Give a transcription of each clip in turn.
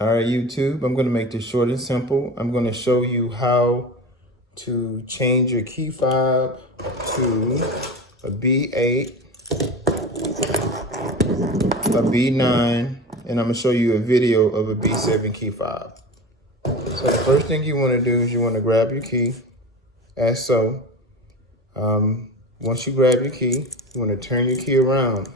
All right, YouTube, I'm gonna make this short and simple. I'm gonna show you how to change your key fob to a B8, a B9, and I'm gonna show you a video of a B7 key fob. So the first thing you wanna do is you wanna grab your key, as so. Once you grab your key, you wanna turn your key around.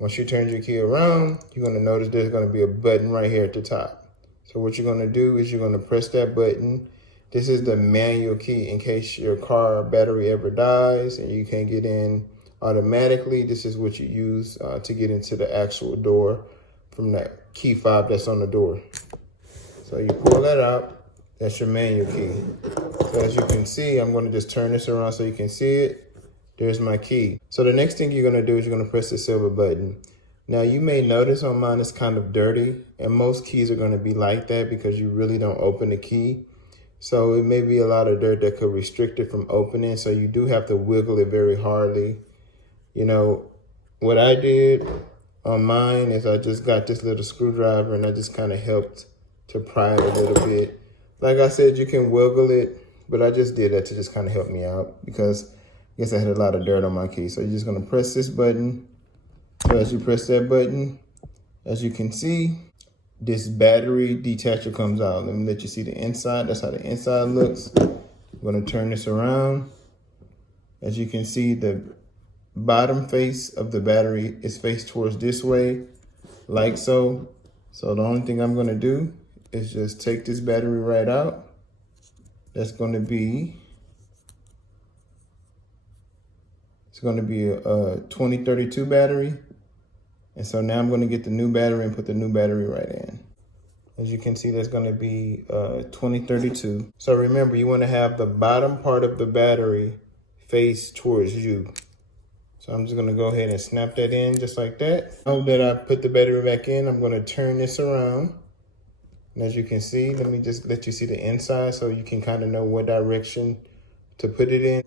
Once you turn your key around, you're gonna notice there's gonna be a button right here at the top. So what you're gonna do is you're gonna press that button. This is the manual key in case your car battery ever dies and you can't get in automatically. This is what you use to get into the actual door from that key fob that's on the door. So you pull that out, that's your manual key. So as you can see, I'm gonna just turn this around so you can see it. There's my key. So the next thing you're gonna do is you're gonna press the silver button. Now you may notice on mine it's kind of dirty, and most keys are gonna be like that because you really don't open the key. So it may be a lot of dirt that could restrict it from opening, so you do have to wiggle it very hardly. You know, what I did on mine is I just got this little screwdriver and I just kind of helped to pry it a little bit. Like I said, you can wiggle it, but I just did that to just kind of help me out because I guess I had a lot of dirt on my key. So you're just gonna press this button. So as you press that button, as you can see, this battery detacher comes out. Let me let you see the inside. That's how the inside looks. I'm gonna turn this around. As you can see, the bottom face of the battery is faced towards this way, like so. So the only thing I'm gonna do is just take this battery right out. That's gonna be It's going to be a 2032 battery. And so now I'm going to get the new battery and put the new battery right in. As you can see, that's going to be 2032. So remember, you want to have the bottom part of the battery face towards you. So I'm just going to go ahead and snap that in just like that. Now that I put the battery back in, I'm going to turn this around. And as you can see, let me just let you see the inside so you can kind of know what direction to put it in.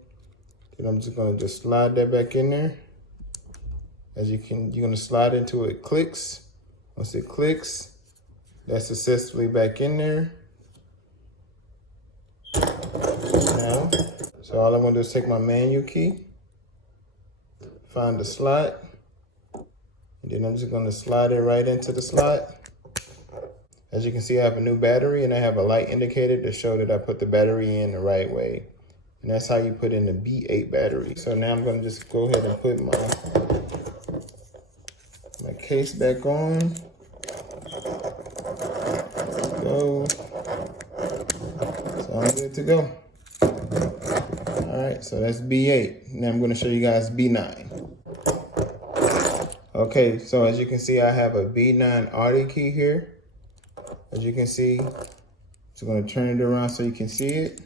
And I'm just gonna just slide that back in there. As you're gonna slide into it, clicks. Once it clicks, that's successfully back in there. Now, so all I'm gonna do is take my manual key, find the slot, and then I'm just gonna slide it right into the slot. As you can see, I have a new battery and I have a light indicator to show that I put the battery in the right way. And that's how you put in the B8 battery. So now I'm gonna just go ahead and put my case back on. Go. So I'm good to go. All right, so that's B8. Now I'm gonna show you guys B9. Okay, so as you can see, I have a B9 Audi key here. As you can see, so I'm gonna turn it around so you can see it.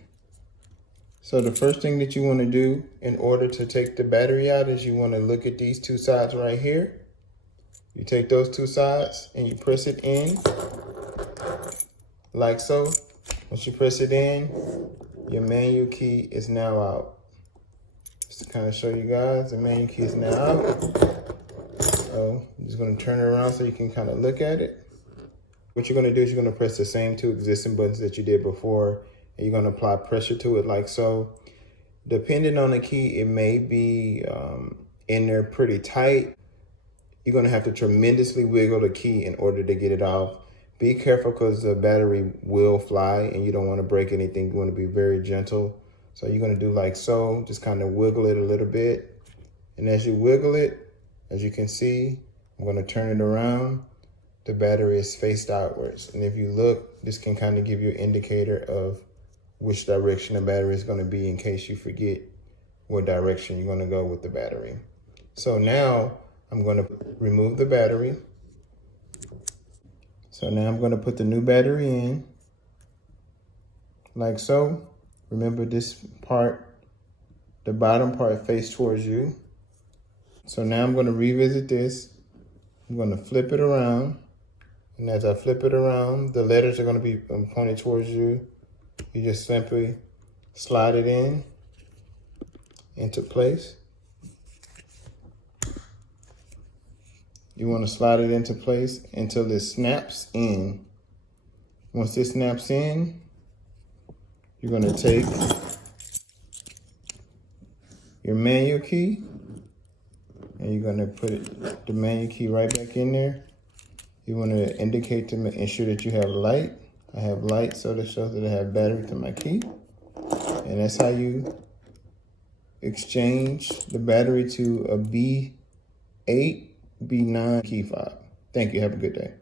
So the first thing that you want to do in order to take the battery out is you want to look at these two sides right here. You take those two sides and you press it in like so. Once you press it in, your manual key is now out. Just to kind of show you guys, the manual key is now out. So I'm just going to turn it around so you can kind of look at it. What you're going to do is you're going to press the same two existing buttons that you did before. And you're going to apply pressure to it like so. Depending on the key, it may be in there pretty tight. You're going to have to tremendously wiggle the key in order to get it off. Be careful because the battery will fly and you don't want to break anything. You want to be very gentle. So you're going to do like so. Just kind of wiggle it a little bit. And as you wiggle it, as you can see, I'm going to turn it around. The battery is faced outwards. And if you look, this can kind of give you an indicator of which direction the battery is going to be in case you forget what direction you're going to go with the battery. So now I'm going to remove the battery. So now I'm going to put the new battery in like so. Remember this part, the bottom part face towards you. So now I'm going to revisit this. I'm going to flip it around. And as I flip it around, the letters are going to be pointed towards you. You just simply slide it into place. You want to slide it into place until it snaps in. Once it snaps in, you're going to take your manual key and you're going to put the manual key right back in there. You want to indicate to ensure that you have light. I have light, so that shows that I have battery to my key. And that's how you exchange the battery to a B8, B9 key fob. Thank you. Have a good day.